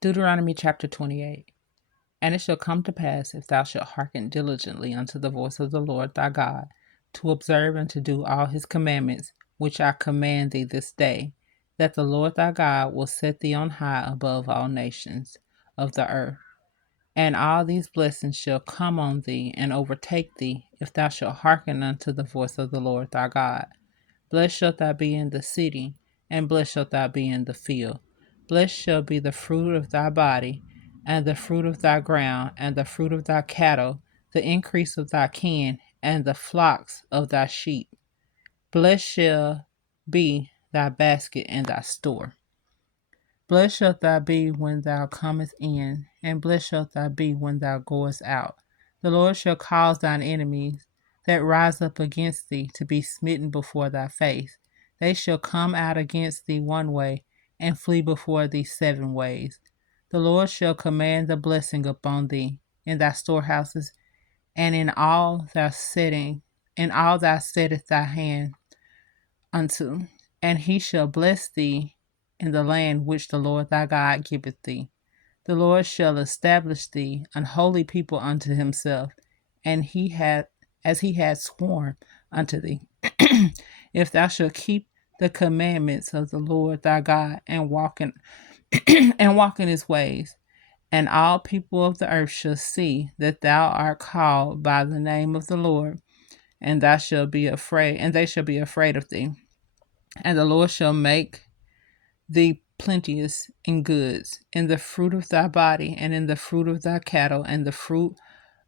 Deuteronomy chapter 28. And it shall come to pass, if thou shalt hearken diligently unto the voice of the Lord thy God, to observe and to do all his commandments, which I command thee this day, that the Lord thy God will set thee on high above all nations of the earth. And all these blessings shall come on thee and overtake thee, if thou shalt hearken unto the voice of the Lord thy God. Blessed shalt thou be in the city, and blessed shalt thou be in the field. Blessed shall be the fruit of thy body, and the fruit of thy ground, and the fruit of thy cattle, the increase of thy kin, and the flocks of thy sheep. Blessed shall be thy basket and thy store. Blessed shalt thou be when thou comest in, and blessed shalt thou be when thou goest out. The Lord shall cause thine enemies that rise up against thee to be smitten before thy face. They shall come out against thee one way, and flee before thee 7 ways. The Lord shall command the blessing upon thee in thy storehouses, and in all thou settest thy hand unto, and he shall bless thee in the land which the Lord thy God giveth thee. The Lord shall establish thee an holy people unto himself, and he had as he had sworn unto thee. If thou shalt keep the commandments of the Lord thy God and walk in and walk in his ways, and all people of the earth shall see that thou art called by the name of the Lord, and thou shalt be afraid, and they shall be afraid of thee. And the Lord shall make thee plenteous in goods, in the fruit of thy body, and in the fruit of thy cattle, and the fruit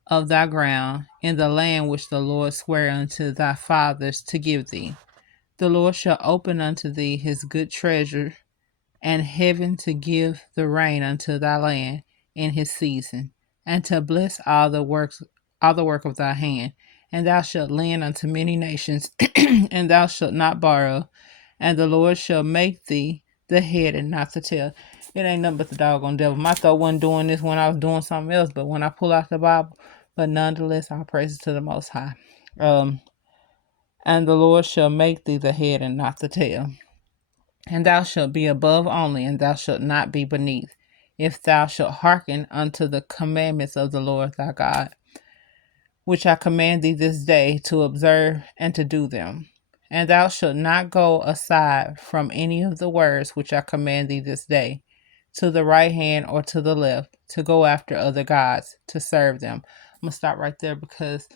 of thy ground, in the land which the Lord sware unto thy fathers to give thee. The Lord shall open unto thee his good treasure, and heaven to give the rain unto thy land in his season, and to bless all the work of thy hand. And thou shalt lend unto many nations, and thou shalt not borrow. And the Lord shall make thee the head and not the tail. It ain't nothing but the doggone devil. My thought wasn't doing this when I was doing something else, but when I pull out the Bible, but nonetheless, all praises to the Most High. And the Lord shall make thee the head and not the tail. And thou shalt be above only, and thou shalt not be beneath, if thou shalt hearken unto the commandments of the Lord thy God, which I command thee this day to observe and to do them. And thou shalt not go aside from any of the words which I command thee this day, to the right hand or to the left, to go after other gods, to serve them. I'm going to stop right there because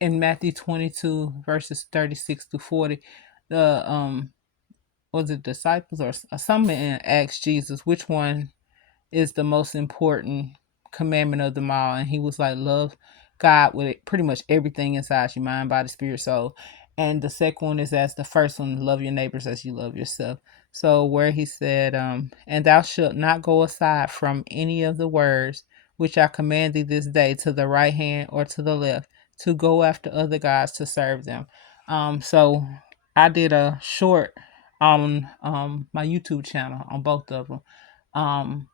in Matthew 22, verses 36 to 40, the was it disciples or someone asked Jesus which one is the most important commandment of them all, and he was like, love God with pretty much everything inside your mind, body, spirit, soul. And the second one is as the first one, love your neighbors as you love yourself. So where he said, and thou shalt not go aside from any of the words which I command thee this day, to the right hand or to the left, to go after other gods to serve them. So I did a short on my YouTube channel on both of them.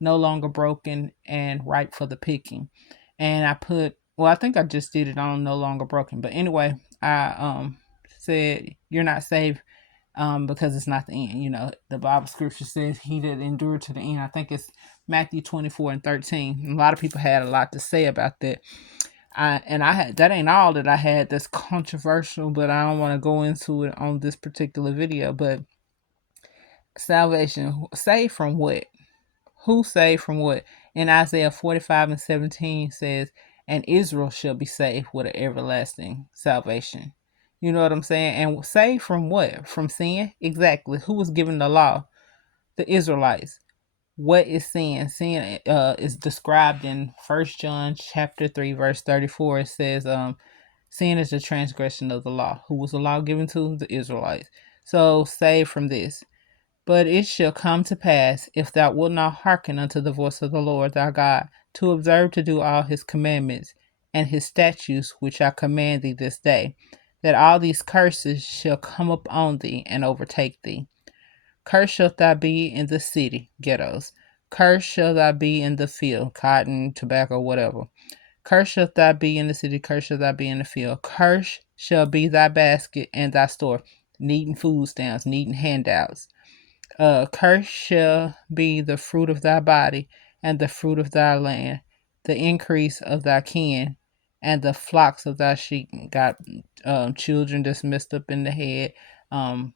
No longer broken and ripe for the picking. And I put, well, I think I just did it on no longer broken. But anyway, I said you're not saved because it's not the end. You know, the Bible scripture says he that endured to the end. I think it's Matthew 24 and 13. A lot of people had a lot to say about that. I had, that ain't all that I had that's controversial, but I don't want to go into it on this particular video. But salvation, saved from what? Who saved from what? In Isaiah 45 and 17 says, and Israel shall be saved with an everlasting salvation. You know what I'm saying? And saved from what? From sin? Exactly. Who was given the law? The Israelites. What is sin? Sin is described in 1 John chapter 3, verse 34. It says, sin is the transgression of the law. Who was the law given to? The Israelites. So saved from this. But it shall come to pass, if thou wilt not hearken unto the voice of the Lord thy God, to observe to do all his commandments and his statutes which I command thee this day, that all these curses shall come upon thee and overtake thee. Cursed shalt thou be in the city, ghettos. Cursed shall thou be in the field, cotton, tobacco, whatever. Cursed shalt thou be in the city, cursed shall thou be in the field. Cursed shall be thy basket and thy store, needing food stamps, needing handouts. Cursed shall be the fruit of thy body, and the fruit of thy land, the increase of thy kin, and the flocks of thy sheep. Got children that's messed up in the head, um,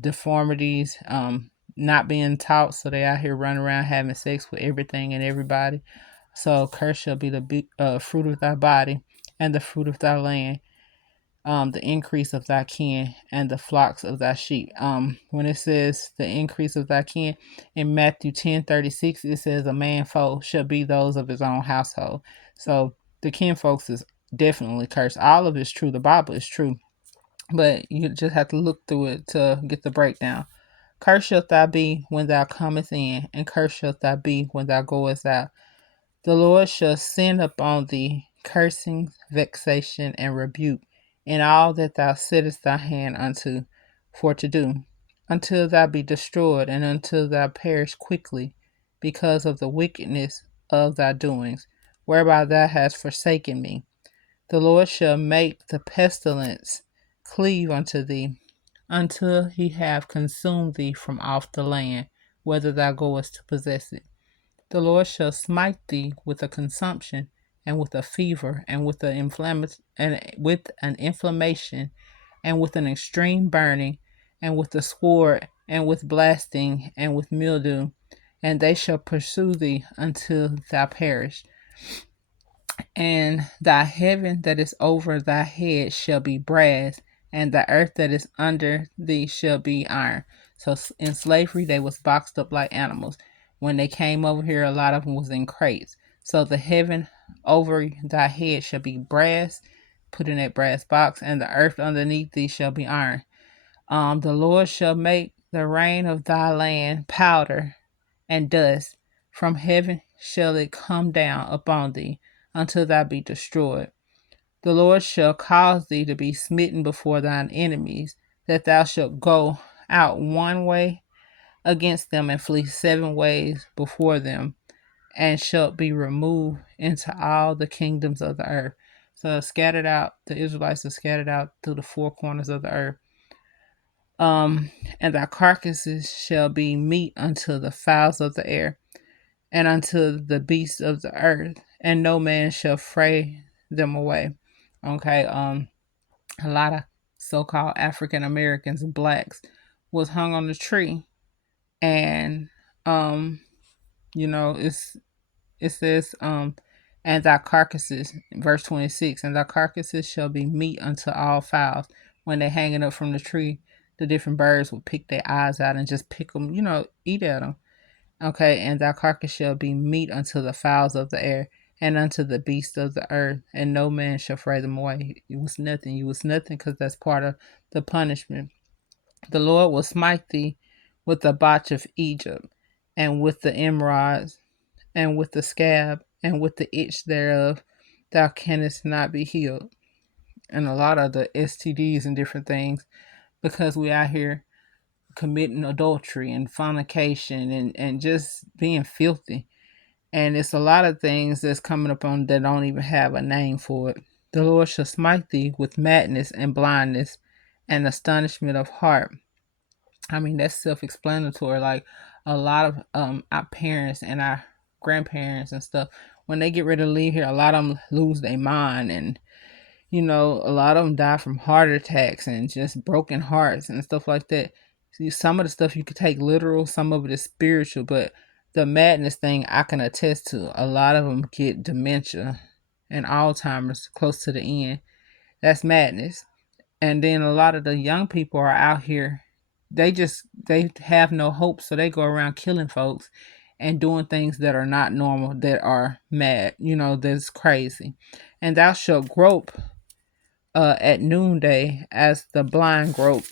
deformities, not being taught, so they out here running around having sex with everything and everybody. So cursed shall be the fruit of thy body, and the fruit of thy land, the increase of thy kin and the flocks of thy sheep. When it says the increase of thy kin in Matthew 10:36, it says a man foe shall be those of his own household. So the kin folks is definitely cursed. All of it's true. The Bible is true. But you just have to look through it to get the breakdown. Cursed shalt thou be when thou comest in, and cursed shalt thou be when thou goest out. The Lord shall send upon thee cursing, vexation, and rebuke in all that thou settest thy hand unto for to do, until thou be destroyed, and until thou perish quickly, because of the wickedness of thy doings, whereby thou hast forsaken me. The Lord shall make the pestilence cleave unto thee, until he have consumed thee from off the land, whether thou goest to possess it. The Lord shall smite thee with a consumption, and with a fever, and with an inflammation, and with an extreme burning, and with the sword, and with blasting, and with mildew, and they shall pursue thee until thou perish. And thy heaven that is over thy head shall be brass, and the earth that is under thee shall be iron. So in slavery, they was boxed up like animals. When they came over here, a lot of them was in crates. So the heaven over thy head shall be brass, put in that brass box, and the earth underneath thee shall be iron. The Lord shall make the rain of thy land powder and dust. From heaven shall it come down upon thee, until thou be destroyed. The Lord shall cause thee to be smitten before thine enemies, that thou shalt go out one way against them, and flee 7 ways before them, and shalt be removed into all the kingdoms of the earth. So scattered out, the Israelites are scattered out through the 4 corners of the earth. And thy carcasses shall be meat unto the fowls of the air, and unto the beasts of the earth, and no man shall fray them away. Okay, a lot of so-called African Americans and blacks was hung on the tree, and it says and thy carcasses, verse 26, and thy carcasses shall be meat unto all fowls. When they hanging up from the tree, the different birds will pick their eyes out and just pick them, eat at them. Okay, and thy carcass shall be meat unto the fowls of the air, and unto the beasts of the earth, and no man shall fray them away. It was nothing. You was nothing, because that's part of the punishment. The Lord will smite thee with the botch of Egypt, and with the emerods, and with the scab, and with the itch thereof. Thou canst not be healed. And a lot of the STDs and different things, because we out here committing adultery and fornication, and just being filthy. And it's a lot of things that's coming up on that don't even have a name for it. The Lord shall smite thee with madness and blindness and astonishment of heart. I mean, that's self-explanatory. Like a lot of our parents and our grandparents and stuff, when they get ready to leave here, a lot of them lose their mind, and a lot of them die from heart attacks and just broken hearts and stuff like that. See, some of the stuff you could take literal, some of it is spiritual, but the madness thing I can attest to. A lot of them get dementia and Alzheimer's close to the end. That's madness. And then a lot of the young people are out here. They have no hope, so they go around killing folks and doing things that are not normal, that are mad. That's crazy. And thou shalt grope at noonday as the blind grope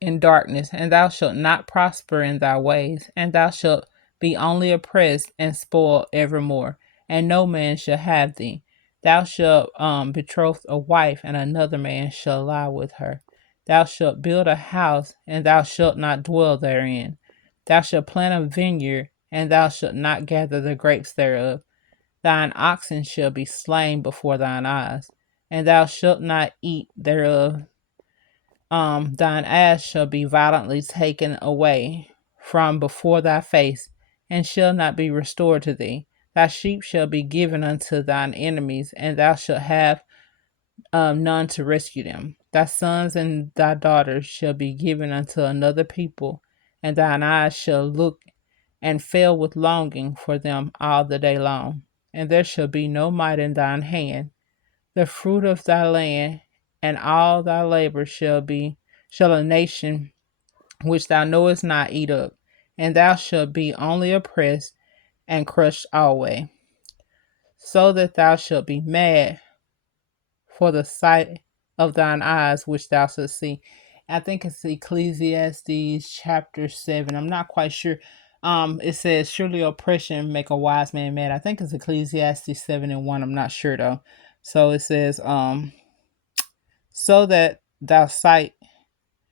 in darkness, and thou shalt not prosper in thy ways, and thou shalt be only oppressed and spoiled evermore, and no man shall have thee. Thou shalt betroth a wife, and another man shall lie with her. Thou shalt build a house, and thou shalt not dwell therein. Thou shalt plant a vineyard, and thou shalt not gather the grapes thereof. Thine oxen shall be slain before thine eyes, and thou shalt not eat thereof. Thine ass shall be violently taken away from before thy face, and shall not be restored to thee. Thy sheep shall be given unto thine enemies, and thou shalt have none to rescue them. Thy sons and thy daughters shall be given unto another people, and thine eyes shall look and fail with longing for them all the day long. And there shall be no might in thine hand. The fruit of thy land and all thy labor shall a nation which thou knowest not eat up, and thou shalt be only oppressed and crushed alway, so that thou shalt be mad for the sight of thine eyes which thou shalt see. I think it's Ecclesiastes chapter 7. I'm not quite sure. It says, surely oppression make a wise man mad. I think it's Ecclesiastes 7:1. I'm not sure though. So it says, so that thy sight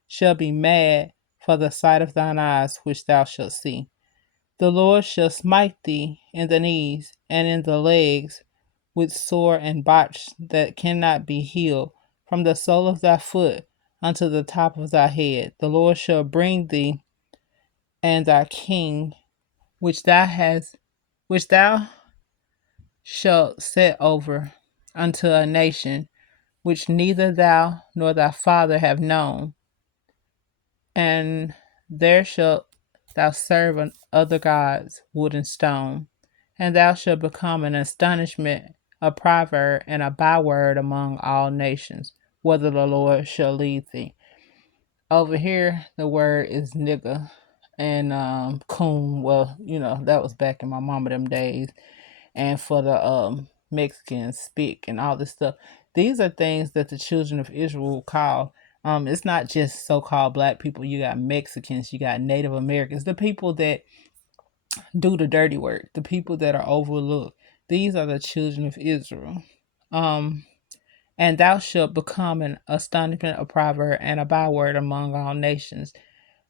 shall be mad for the sight of thine eyes which thou shalt see. The Lord shall smite thee in the knees and in the legs with sore and botch that cannot be healed, from the sole of thy foot unto the top of thy head. The Lord shall bring thee and thy king, which thou shalt set over, unto a nation which neither thou nor thy father have known, and there shalt thou serve other gods, wood and stone, and thou shalt become an astonishment, a proverb, and a byword among all nations, whether the Lord shall lead thee. Over here, the word is nigga and coon. Well, that was back in my mama them days. And for the Mexicans, spick and all this stuff. These are things that the children of Israel call. It's not just so-called black people. You got Mexicans, you got Native Americans, the people that do the dirty work, the people that are overlooked. These are the children of Israel. And thou shalt become an astonishment, a proverb, and a byword among all nations,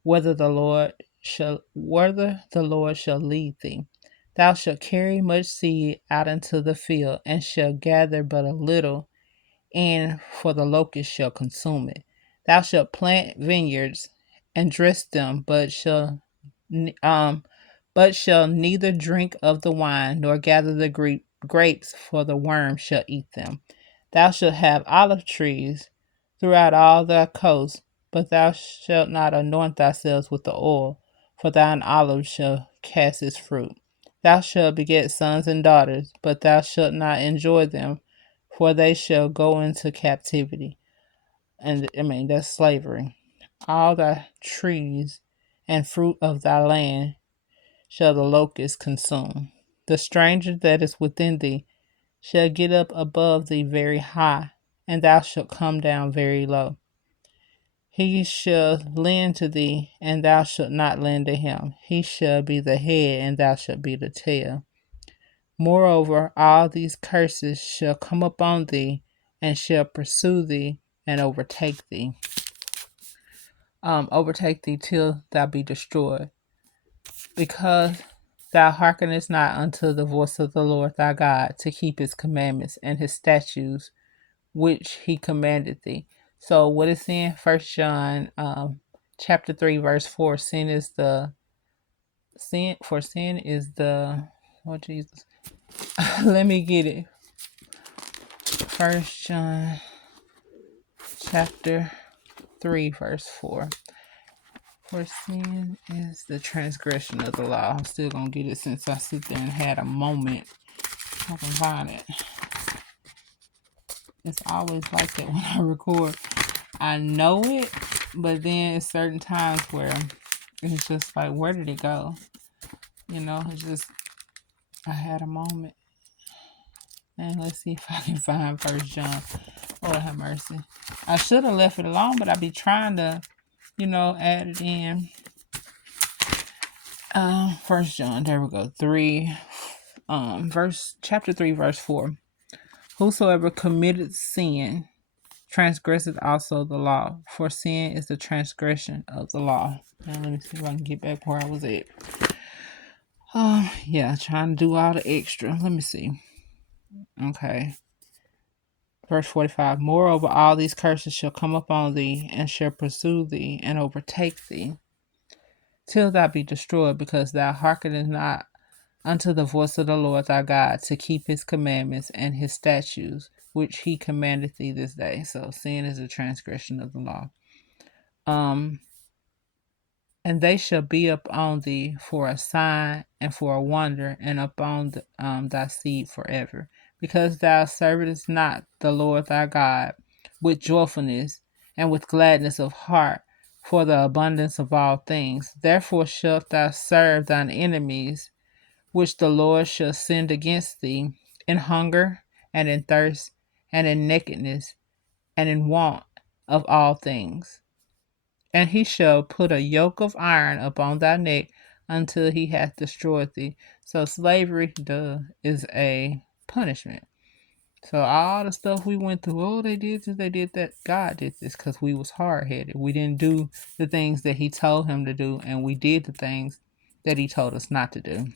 whether the Lord shall lead thee. Thou shalt carry much seed out into the field, and shalt gather but a little in, for the locust shall consume it. Thou shalt plant vineyards and dress them, but shall neither drink of the wine nor gather the grapes, for the worm shall eat them. Thou shalt have olive trees throughout all thy coast, but thou shalt not anoint thyself with the oil, for thine olive shall cast its fruit. Thou shalt beget sons and daughters, but thou shalt not enjoy them, for they shall go into captivity. And that's slavery. All thy trees and fruit of thy land shall the locust consume. The stranger that is within thee shall get up above thee very high, and thou shalt come down very low. He shall lend to thee, and thou shalt not lend to him. He shall be the head, and thou shalt be the tail. Moreover, all these curses shall come upon thee, and shall pursue thee, and overtake thee. Overtake thee till thou be destroyed, because thou hearkenest not unto the voice of the Lord thy God, to keep his commandments and his statutes, which he commanded thee. So what is in 1 John chapter 3 verse 4, sin is the oh Jesus. Let me get it. 1 John chapter 3 verse 4. For sin is the transgression of the law. I'm still gonna get it since I sit there and had a moment. I can find it. It's always like that when I record. I know it, but then it's certain times where it's just like, where did it go? It's just, I had a moment. And let's see if I can find 1 John. Lord have mercy. I should have left it alone, but I be trying to, add it in. 1 John, there we go. Chapter 3, verse 4. Whosoever committed sin transgresseth also the law, for sin is the transgression of the law. Now let me see if I can get back where I was at. Yeah, trying to do all the extra. Let me see. Okay. Verse 45. Moreover, all these curses shall come upon thee, and shall pursue thee, and overtake thee, till thou be destroyed, because thou hearkenest not unto the voice of the Lord thy God, to keep his commandments and his statutes, which he commandeth thee this day. So sin is a transgression of the law. And they shall be upon thee for a sign and for a wonder, and upon thy seed forever, because thou servest not the Lord thy God with joyfulness and with gladness of heart for the abundance of all things. Therefore shalt thou serve thine enemies, which the Lord shall send against thee, in hunger and in thirst and in nakedness and in want of all things. And he shall put a yoke of iron upon thy neck until he hath destroyed thee. So slavery, is a punishment. So all the stuff we went through, oh, they did this, they did that. God did this because we was hard-headed. We didn't do the things that he told him to do, and we did the things that he told us not to do.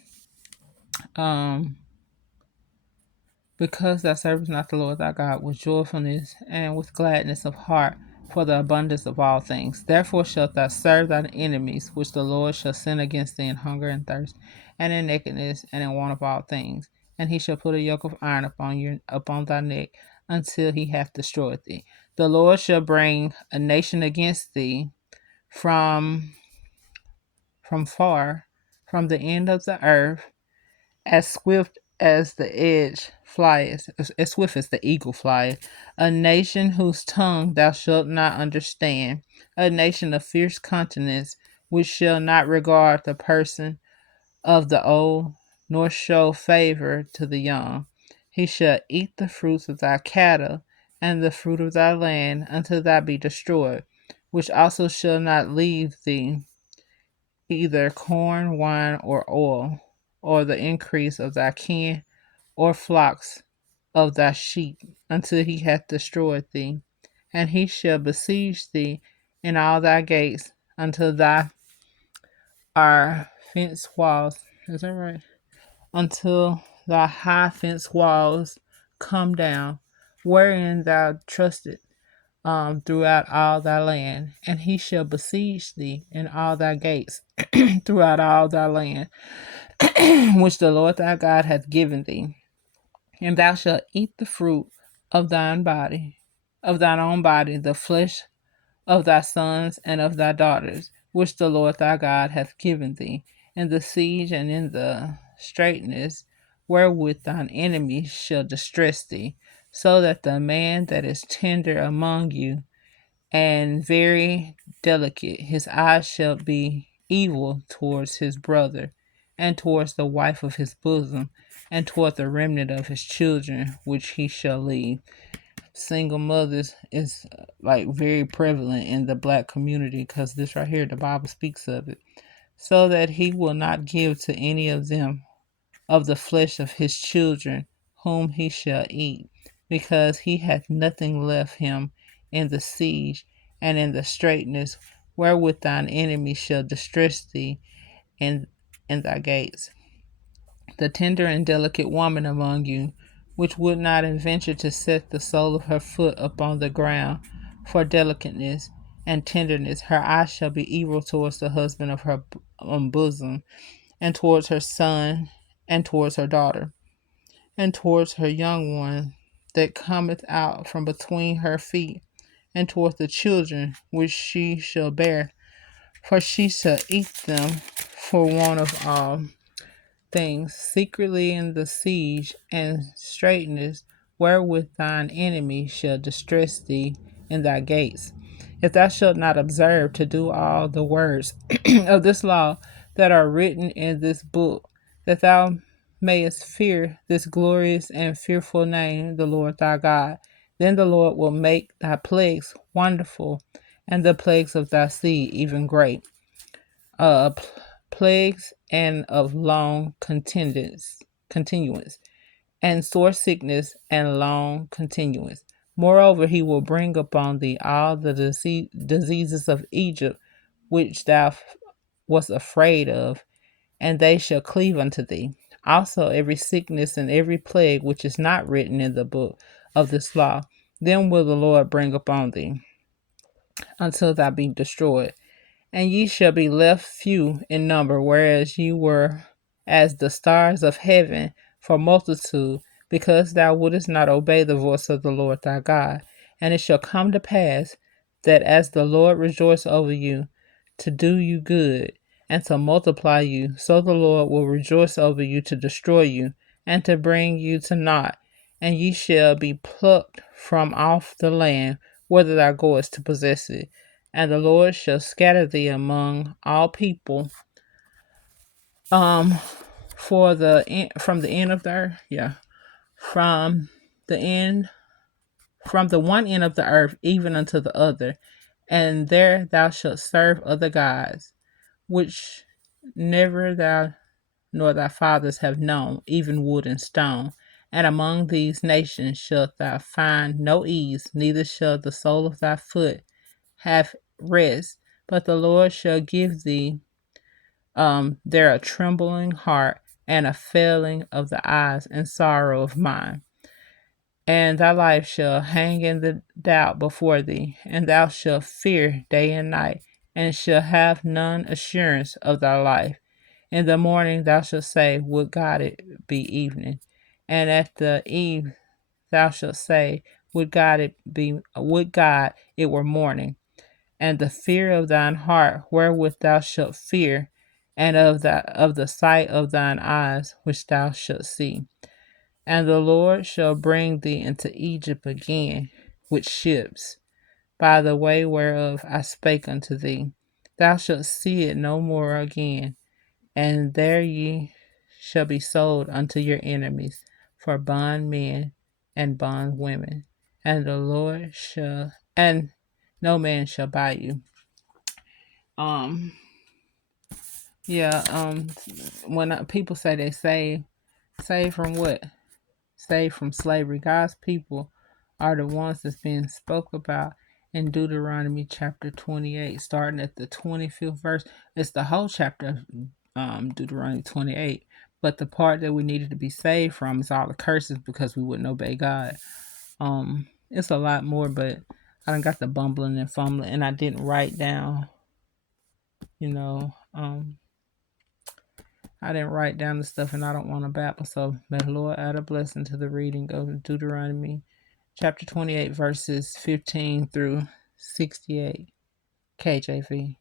Because thou servest not the Lord thy God with joyfulness and with gladness of heart for the abundance of all things. Therefore shalt thou serve thine enemies, which the Lord shall send against thee in hunger and thirst, and in nakedness, and in want of all things. And he shall put a yoke of iron upon thy neck until he hath destroyed thee. The Lord shall bring a nation against thee from far, from the end of the earth, as swift as the edge flieth, as swift as the eagle flieth, a nation whose tongue thou shalt not understand, a nation of fierce countenance, which shall not regard the person of the old, nor show favor to the young. He shall eat the fruits of thy cattle, and the fruit of thy land, until thou be destroyed, which also shall not leave thee either corn, wine, or oil, or the increase of thy kin, or flocks of thy sheep, until he hath destroyed thee. And he shall besiege thee in all thy gates, until thy are fenced walls. Is that right? Until thy high fenced walls come down, wherein thou trusted throughout all thy land. And he shall besiege thee in all thy gates throughout all thy land, which the Lord thy God hath given thee. And thou shalt eat the fruit of thine body, of thine own body, the flesh of thy sons and of thy daughters, which the Lord thy God hath given thee, in the siege and in the straitness wherewith thine enemies shall distress thee, so that the man that is tender among you and very delicate, his eyes shall be evil towards his brother, and towards the wife of his bosom, and toward the remnant of his children, which he shall leave. Single mothers is like very prevalent in the black community, because this right here, the Bible speaks of it. So that he will not give to any of them of the flesh of his children, whom he shall eat, because he hath nothing left him in the siege and in the straitness wherewith thine enemies shall distress thee in thy gates. The tender and delicate woman among you, which would not adventure to set the sole of her foot upon the ground for delicateness and tenderness, her eye shall be evil towards the husband of her bosom, and towards her son, and towards her daughter, and towards her young one that cometh out from between her feet, and towards the children which she shall bear, for she shall eat them for want of all things secretly in the siege and straitness wherewith thine enemy shall distress thee in thy gates. If thou shalt not observe to do all the words of this law that are written in this book, that thou mayest fear this glorious and fearful name, the Lord thy God, then the Lord will make thy plagues wonderful, and the plagues of thy seed even great. Uh, plagues and of long continuance, and sore sickness and long continuance. Moreover, he will bring upon thee all the diseases of Egypt, which thou wast afraid of, and they shall cleave unto thee. Also, every sickness and every plague which is not written in the book of this law Them will the Lord bring upon thee, until thou be destroyed. And ye shall be left few in number, whereas ye were as the stars of heaven for multitude, because thou wouldest not obey the voice of the Lord thy God. And it shall come to pass that as the Lord rejoice over you, to do you good, and to multiply you, so the Lord will rejoice over you to destroy you, and to bring you to naught. And ye shall be plucked from off the land, whither thou goest to possess it. And the Lord shall scatter thee among all people, um from the end of the earth, from the end from the one end of the earth even unto the other, and there thou shalt serve other gods, which never thou nor thy fathers have known, even wood and stone. And among these nations shalt thou find no ease, neither shall the sole of thy foot have rest, but the Lord shall give thee there a trembling heart and a failing of the eyes and sorrow of mind. And thy life shall hang in the doubt before thee, and thou shalt fear day and night, and shalt have none assurance of thy life. In the morning thou shalt say, would God it be evening, and at the eve thou shalt say, would God it were morning. And the fear of thine heart wherewith thou shalt fear, and of the sight of thine eyes which thou shalt see. And the Lord shall bring thee into Egypt again with ships, by the way whereof I spake unto thee. Thou shalt see it no more again, and there ye shall be sold unto your enemies for bondmen and bondwomen, and no man shall buy you. Um, yeah, when people say they save from what? Saved from slavery. God's people are the ones that's being spoke about in Deuteronomy chapter 28, starting at the 25th verse. It's the whole chapter of Deuteronomy 28, but the part that we needed to be saved from is all the curses because we wouldn't obey God. It's a lot more, but I done got the bumbling and fumbling, and I didn't write down, you know, I didn't write down the stuff, and I don't want to babble. So may the Lord add a blessing to the reading of Deuteronomy chapter 28, verses 15 through 68, KJV.